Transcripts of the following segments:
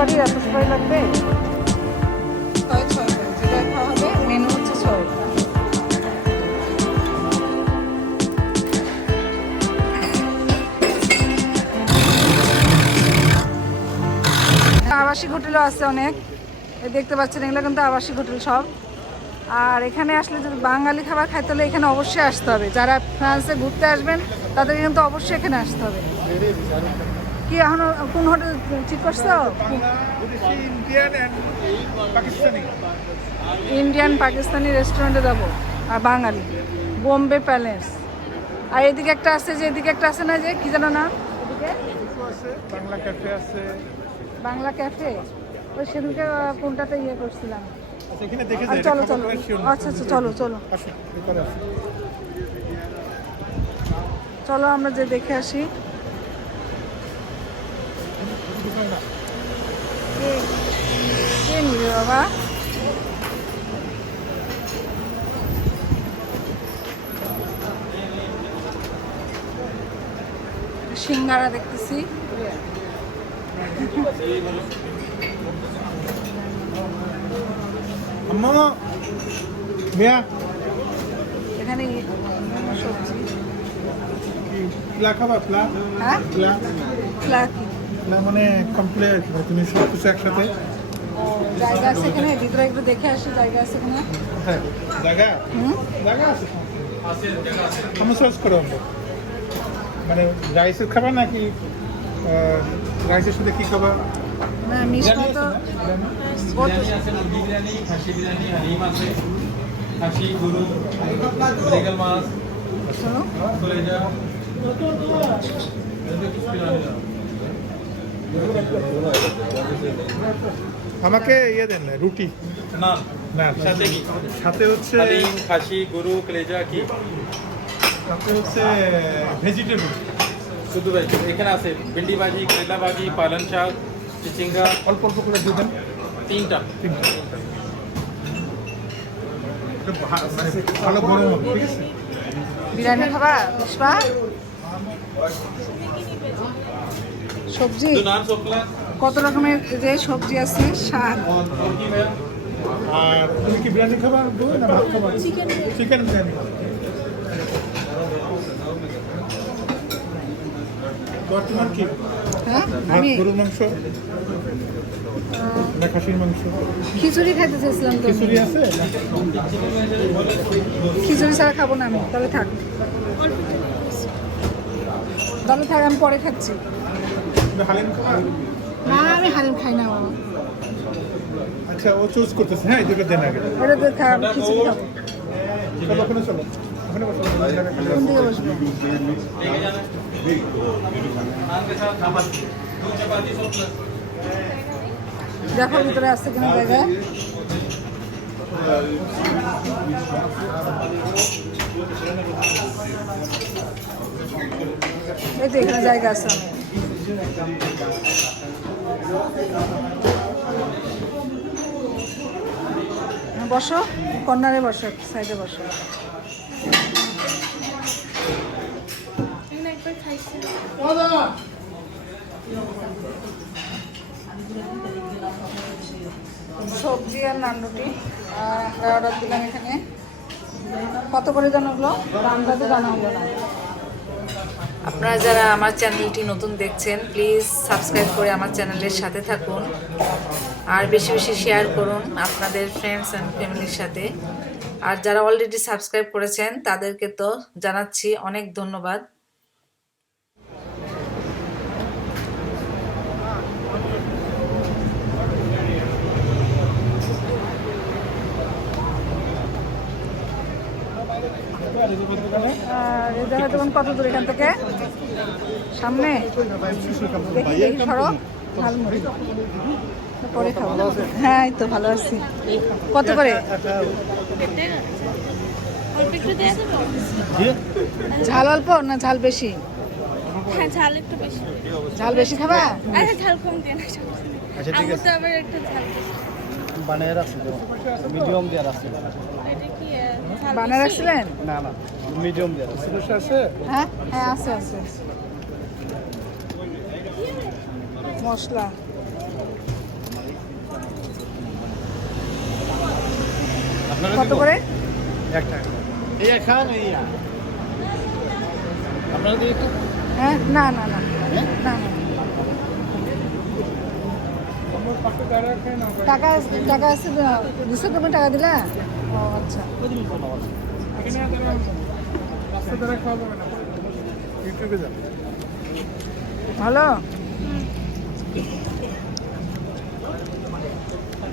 সুপারি এত সুপারি লাগবে? ছয় ছয় যেটা খাওয়া হবে মেনু হচ্ছে ছয়। আবাসিক হোটেলও আছে অনেক, দেখতে পাচ্ছেন এগুলো কিন্তু আবাসিক হোটেল সব। আর এখানে আসলে যদি বাঙালি খাবার খাইতে হলে এখানে অবশ্যই আসতে হবে। যারা ফ্রান্সে ঘুরতে আসবেন তাদের কিন্তু অবশ্যই এখানে আসতে হবে। কি এখনো কোন হোটেল ঠিক করছো? ইন্ডিয়ান পাকিস্তানি রেস্টুরেন্টে যাবো আর বাঙালি বোম্বে প্যালেস। আর এদিকে একটা আছে, যে এদিকে একটা আছে না, যে কি জানো না, এদিকে বাংলা ক্যাফে আছে। বাংলা ক্যাফে, ওই সেদিনকে কোনটাতে ইয়ে করছিলাম। এখানে দেখে আর যাই। চলো চলো, আচ্ছা আচ্ছা চলো চলো চলো আমরা যে দেখে আসি। কে নিবে বাবা? সিঙ্গারা দেখতেছি। আম্মা মিয়া এখানে সবজি। প্লা খাবা? প্লা হ্যাঁ প্লা প্লা কি? প্লা মানে কমপ্লিট, তুমি সব কিছু একসাথে। জায়গা আছে এখানে, ভিতরে একটু দেখে আসি জায়গা আছে কিনা। হ্যাঁ জায়গা জায়গা আছে। আমি সার্চ করো মানে রাইসের খাবার নাকি রাইসের সাথে কি খাবার? না মিষ্টি তো বিরিয়ানি আছে, মুরগি বিরিয়ানি, খাসি বিরিয়ানি, হালিম আছে, খাসি, গরু, মৃগেল মাছ, শোনো কলেজা। আমাকে ইয়ে দেন না, রুটি না না সাথে কি? সাথে হচ্ছে হালিম, খাসি, গরু, কলেজা কি? সাথে হচ্ছে ভেজিটেবল। শুধু ভাই এখানে আছে ভিন্ডি ভাজি, করেলা ভাজি, পালন শাক, চিচিঙ্গা, অল্প অল্প করে দিয়ে দেন। তিনটা। একটু মানে ভালো গরম হবে, ঠিক আছে? বিরিয়ানি খাবা পুষ্পা? সবজি দু নান সবগুলা। কত রকমের যে সবজি আছে, শাক। और की मैं আর তুমি কি বিরিয়ানি খাবার না ভাত খাবার? চিকেন বিরিয়ানি। তোমার কি হ্যাঁ ভাত, আমি গরুর মাংস না খাসির মাংস? খিচুড়ি খাইতে চাইছিলাম তো। খিচুড়ি আছে? খিচুড়ি ছাড়া খাবো না আমি, তাহলে থাক তাহলে থাক, আমি পরে খাচ্ছি। তুমি হালিম খাবার? না আমি হালিম খাই না বাবা। আচ্ছা ও চুজ করতেছে। হ্যাঁ দুটো দেন আগে। ওটা তো খাই, আমি খিচুড়ি খাবো। চলো ওখানে চলো, ওখানে বসো। কোন দিকে বসবো? लेके जाना नान के साथ खामा, दो चपाती सौ प्लस। দেখো ভিতরে আসছে কিনা জায়গা। এই তো এখানে জায়গা আছে অনেক। বসো, কর্নারে বসো, সাইডে বসো। সবজি আর নান রুটি অর্ডার দিলাম এখানে। কত করে জানাগুলো? দামটা তো জানা হলো না। আপনারা যারা আমার চ্যানেলটি নতুন দেখছেন প্লিজ সাবস্ক্রাইব করে আমার চ্যানেলের সাথে থাকুন আর বেশি বেশি শেয়ার করুন আপনাদের ফ্রেন্ডস অ্যান্ড ফ্যামিলির সাথে। আর যারা অলরেডি সাবস্ক্রাইব করেছেন তাদেরকে তো জানাচ্ছি অনেক ধন্যবাদ। আর এটা হয়তো কত দূর এখান থেকে? সামনে দেখি দেখি সরো। ঝালমুড়ি পরে খাবো। হ্যাঁ এই তো ভালো আছি। কত করে? ঝাল অল্প না ঝাল বেশি? হ্যাঁ ঝাল একটু বেশি। ঝাল বেশি খাবা? আচ্ছা ঝাল কম দিয়ে না। আচ্ছা ঠিক আমার আছে, তো আবার একটা ঝাল বেশি। বানিয়ে রাখছি মিডিয়াম দিয়ে রাখছি। এটা কি ঝাল বানিয়ে বেশি? রাখছিলেন? না না মিডিয়াম দিয়ে রাখছি। সমস্যা আছে? হ্যাঁ হ্যাঁ আছে আছে মশলা। কত করে? একটা এই খান এই আপনারা দিয়ে একটু হ্যাঁ, না না না না না। টাকা টাকা আছে, 200 তুমি টাকা দিলা? ও আচ্ছা। রাস্তা দ্বারা খাওয়া যাবে না, ইউটিউবে যাবে। ভালো।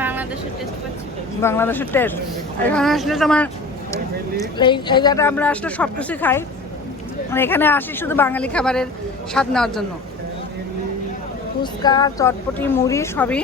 বাংলাদেশের টেস্ট পাচ্ছি। বাংলাদেশের টেস্ট। এখানে আসলে তোমার এই জায়গাটা আমরা আসলে সব কিছুই খাই, মানে এখানে আসি শুধু বাঙালি খাবারের স্বাদ নেওয়ার জন্য। ফুচকা, চটপটি, মুড়ি সবই।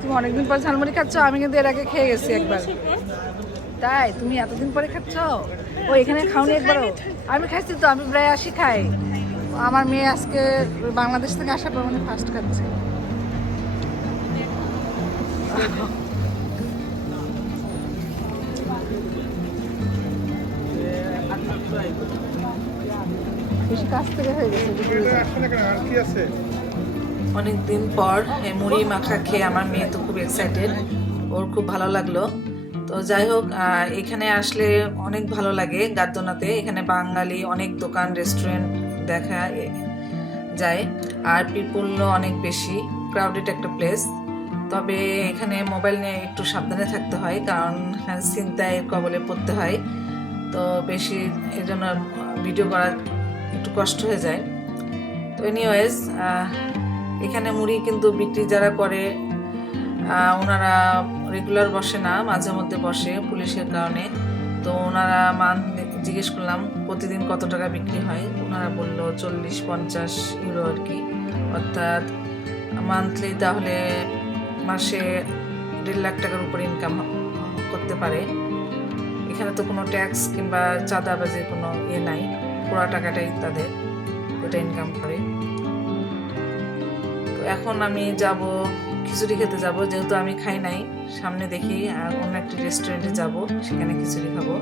তুমি অনেকদিন পর ঝালমুড়ি খাচ্ছ, আমি কিন্তু এর আগে খেয়ে গেছি একবার। তাই তুমি এতদিন পরে খাচ্ছ? ও এখানে খাওনি একবারও? আমি খাইছি তো, আমি প্রায় আসি খাই। আমার মেয়ে আজকে বাংলাদেশ থেকে আসার পর মানে ফার্স্ট খাচ্ছে। বেশি কাছ থেকে হয়ে গেছে। আসলে কেন, আর কি আছে? অনেকদিন পর এই মুড়ি মাখা খেয়ে আমার মেয়ে তো খুব এক্সাইটেড, ওর খুব ভালো লাগলো। তো যাই হোক, এখানে আসলে অনেক ভালো লাগে গাদ্দনাতে। এখানে বাঙালি অনেক দোকান, রেস্টুরেন্ট দেখা যায়, আর পিপলও অনেক বেশি, ক্রাউডেড একটা প্লেস। তবে এখানে মোবাইল নিয়ে একটু সাবধানে থাকতে হয়, কারণ ছিনতাইয়ের কবলে পড়তে হয়। তো বেশি এই জন্য ভিডিও করা একটু কষ্ট হয়ে যায়। তো এনিওয়েজ, এখানে মুড়ি কিন্তু বিক্রি যারা করে ওনারা রেগুলার বসে না, মাঝে মধ্যে বসে পুলিশের কারণে। তো ওনারা জিজ্ঞেস করলাম প্রতিদিন কত টাকা বিক্রি হয়। ওনারা বললো 40-50 ইউরো আর কি, অর্থাৎ মান্থলি তাহলে মাসে 1.5 লাখ টাকার উপর ইনকাম করতে পারে। এখানে তো কোনো ট্যাক্স কিংবা চাঁদাবাজির কোনো ইয়ে নাই, পুরো টাকাটাই তাদের, ওটা ইনকাম করে। তো এখন আমি যাব খিচুড়ি খেতে যাব, যেহেতু আমি খাই নাই। সামনে দেখি আর অন্য একটি রেস্টুরেন্টে যাব, সেখানে খিচুড়ি খাবো।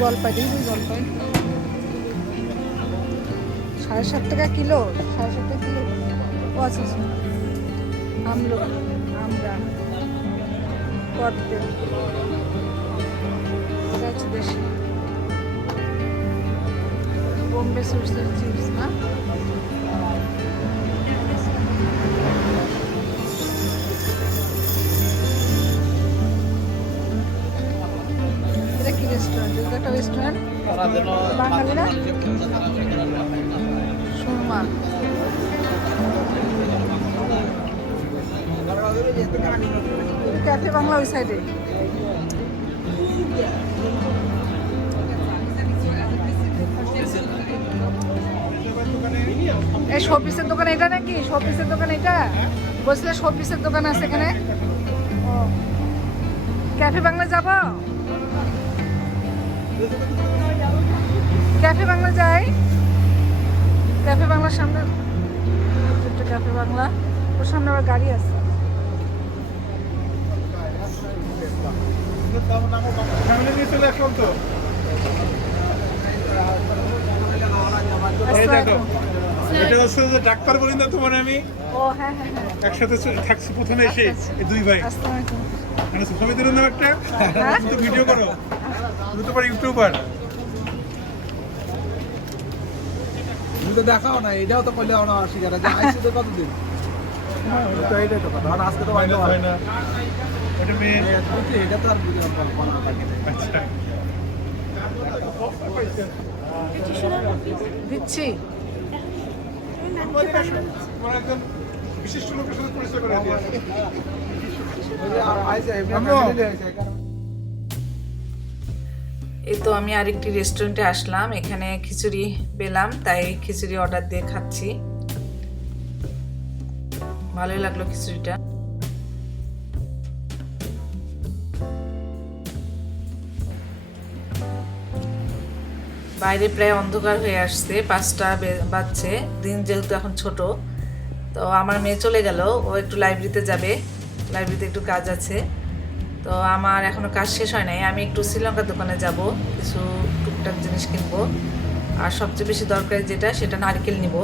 জলপাই দেখি, জলপাই 7.5 টাকা কিলো, 7.5 টাকা কিলো। ও আচ্ছা আচ্ছা। আমলো, আমরা কদবেল, এটা হচ্ছে বেশি। বোম্বে সুইটসের চিপস না? এটা কি রেস্টুরেন্ট? এটা একটা রেস্টুরেন্ট বাঙালি না? সুরমা। ক্যাফে বাংলা ওই সাইডে। এই শোপিসের দোকান এটা নাকি? শোপিসের দোকান এটা? বলছিলে শোপিসের দোকান আছে এখানে। ও, ক্যাফে বাংলা যাব? ক্যাফে বাংলা যাই? ক্যাফে বাংলার সামনে একটা ক্যাফে বাংলা, ওর সামনে আবার গাড়ি আছে। ফ্যামিলি নিয়ে চলে আসলাম তো। এই দেখো, এটা হচ্ছে যে ডাক্তার বলি না তোমার আমি, ও হ্যাঁ হ্যাঁ হ্যাঁ। একসাথে থাকছি প্রথমে এসে, এই দুই ভাই। আসসালামু আলাইকুম। মানে ছবি দিল না একটা, তুমি তো ভিডিও করো, তুমি তো ইউটিউবার। তুমি তো দেখাও না, এটাও তো করলে না, শিকার আছে আইসি তো কতদিন ওটা এটাই তো কথা আজকে তো হয় না ওটা মেয়ে এটা তো আর বুঝলাম আচ্ছা দিচ্ছি। একদম বিশিষ্ট লোকের সাথে পরিচয় করে দিয়েছে এই তো আমি আরেকটি রেস্টুরেন্টে আসলাম, এখানে খিচুড়ি পেলাম তাই খিচুড়ি অর্ডার দিয়ে খাচ্ছি। ভালোই লাগলো খিচুড়িটা। বাইরে প্রায় অন্ধকার হয়ে আসছে, 5টা বাজছে। দিন যেহেতু এখন ছোট, তো আমার মেয়ে চলে গেল, ও একটু লাইব্রেরিতে যাবে, লাইব্রেরিতে একটু কাজ আছে। তো আমার এখনো কাজ শেষ হয় নাই, আমি একটু শ্রীলঙ্কার দোকানে যাব, কিছু টুকটাক জিনিস কিনবো। আর সবচেয়ে বেশি দরকারি যেটা সেটা নারকেল নিব।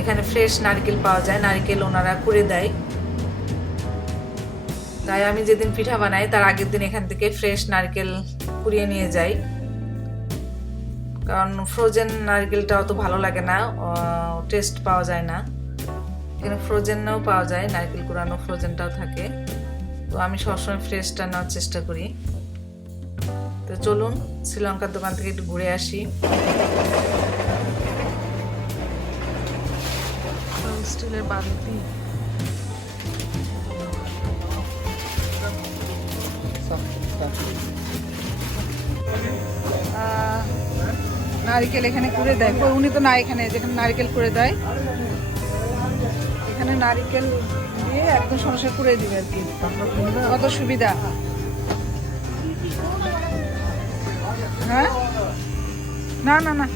এখানে ফ্রেশ নারকেল পাওয়া যায়, নারকেল ওনারা কুড়ে দেয়। তাই আমি যেদিন পিঠা বানাই তার আগের দিন এখান থেকে ফ্রেশ নারকেল কুড়িয়ে নিয়ে যাই, কারণ ফ্রোজেন নারকেলটা অত ভালো লাগে না, টেস্ট পাওয়া যায় না। এখানে ফ্রোজেনও পাওয়া যায়, নারকেল কুড়ানো ফ্রোজেনটাও থাকে। তো আমি সবসময় ফ্রেশটা নেওয়ার চেষ্টা করি। তো চলুন শ্রীলঙ্কার দোকান থেকে একটু ঘুরে আসি। স্টিলের বালতি, নারকেল এখানে করে দেয়, উনি তো না এখানে, যেখানে নারকেল করে দেয় এখানে নারকেল দিয়ে একদম সমস্যা করে দিবে আর কি, কত সুবিধা। হ্যাঁ না না না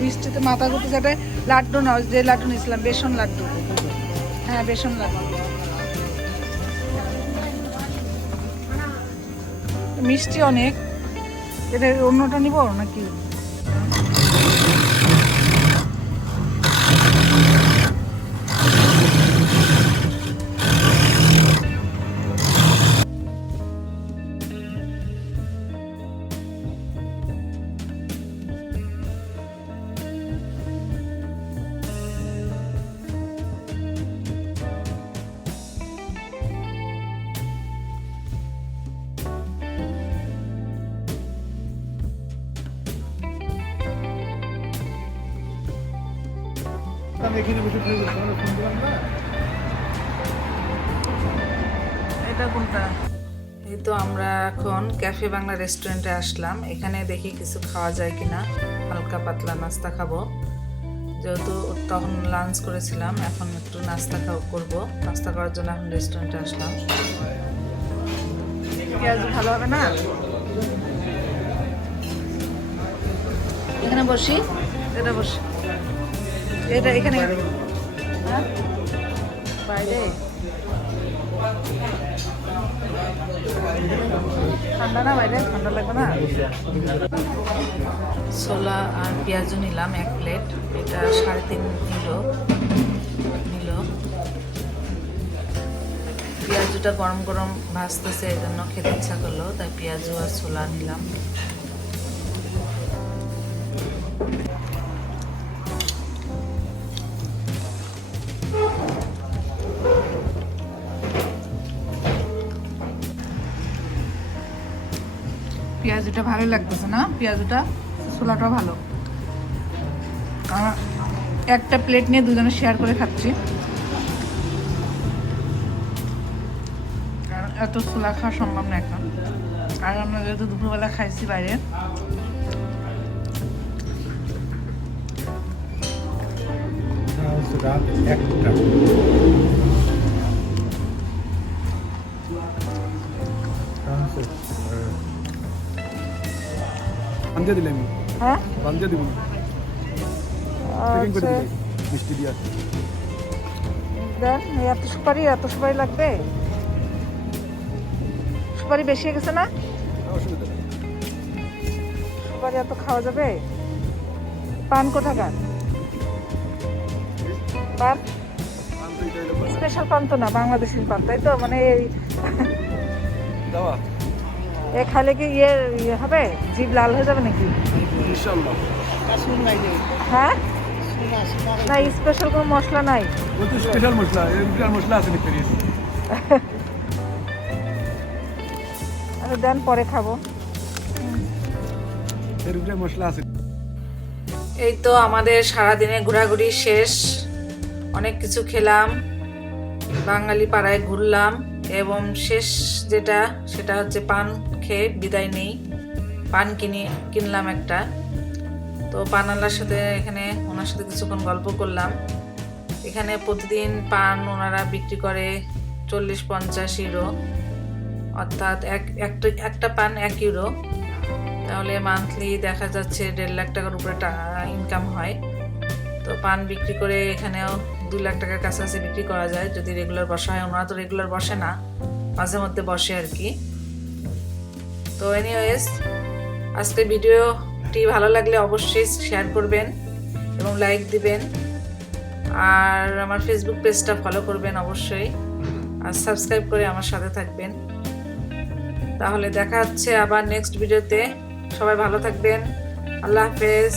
মিষ্টিতে মাথা ঘুরতে যাবে। লাড্ডু না, যে লাড্ডু নিয়েছিলাম বেসন লাড্ডু, হ্যাঁ বেসন লাড্ডু। মিষ্টি অনেক, এটা অন্যটা নিব নাকি? আমি এখানে বসে ফোন দিলাম না এটা কোনটা? এই তো আমরা এখন ক্যাফে বাংলা রেস্টুরেন্টে আসলাম, এখানে দেখি কিছু খাওয়া যায় কিনা, হালকা পাতলা নাস্তা খাবো। যেহেতু তখন লাঞ্চ করেছিলাম, এখন একটু নাস্তা করবো। নাস্তা করার জন্য এখন রেস্টুরেন্টে আসলাম। পেঁয়াজ ভালো হবে না? এখানে বসি, এটা বসি, এটা এখানে। হ্যাঁ বাইরে ঠান্ডা না, বাইরে ঠান্ডা লাগবে না। ছোলা আর পেঁয়াজও নিলাম 1 প্লেট, এটা 3.5 কিলো নিল। পেঁয়াজটা গরম গরম ভাজতেছে, এই জন্য খেতে ইচ্ছা করলো, তাই পেঁয়াজ আর ছোলা নিলাম। পেঁয়াজটা ভালো লাগতেছে না, পেঁয়াজটা ছোলাটাও ভালো। একটা প্লেট নিয়ে দুজনে শেয়ার করে খাচ্ছি, কারণ এত ছোলা খাওয়া সম্ভব না এখন। আর আমরা যেহেতু দুপুরবেলা খাইছি বাইরে, রাত 1টা। বান্ধে দিলাম, হ্যাঁ বান্ধে দিব মিষ্টি দিয়া। দেন এত সুপারি, এত সুপারি লাগবে? সুপারি বেশি হয়ে গেছে না? অসুবিধা নেই, সুপারি এত খাওয়া যাবে? পান কোথাকার পান? স্পেশাল পান তো না, বাংলাদেশের পান, তাই তো? মানে এই দাওয়া এ খাইলে কি ইয়ে হবে, জিভ লাল হয়ে যাবে নাকি? ইনশাআল্লাহ। হ্যাঁ না স্পেশাল কোনো মশলা নাই। वो तो स्पेशल मसला আছে ভিতরে আচ্ছা দেন পরে খাবো। এর উপরে মশলা আছে এই তো আমাদের সারাদিনে ঘোরাঘুরি শেষ, অনেক কিছু খেলাম, বাঙালি পাড়ায় ঘুরলাম এবং শেষ যেটা সেটা হচ্ছে পান খেয়ে বিদায় নেই। পান কিনলাম একটা, তো পানওয়ালার সাথে এখানে ওনার সাথে কিছুক্ষণ গল্প করলাম। এখানে প্রতিদিন পান ওনারা বিক্রি করে 40-50 ইউরো, অর্থাৎ একটা পান 1 ইউরো, তাহলে মান্থলি দেখা যাচ্ছে 1.5 লাখ টাকার উপরে ইনকাম হয়। তো পান বিক্রি করে এখানেও 2 লাখ টাকার কাছাকাছি বিক্রি করা যায় যদি রেগুলার বসা হয়। ওনারা তো রেগুলার বসে না, মাঝে মধ্যে বসে আর কি। তো এনিওয়েজ, আজকে ভিডিওটি ভালো লাগলে অবশ্যই শেয়ার করবেন এবং লাইক দিবেন, আর আমার ফেসবুক পেজটা ফলো করবেন অবশ্যই, আর সাবস্ক্রাইব করে আমার সাথে থাকবেন। তাহলে দেখা হচ্ছে আবার নেক্সট ভিডিওতে। সবাই ভালো থাকবেন। আল্লাহ হাফেজ।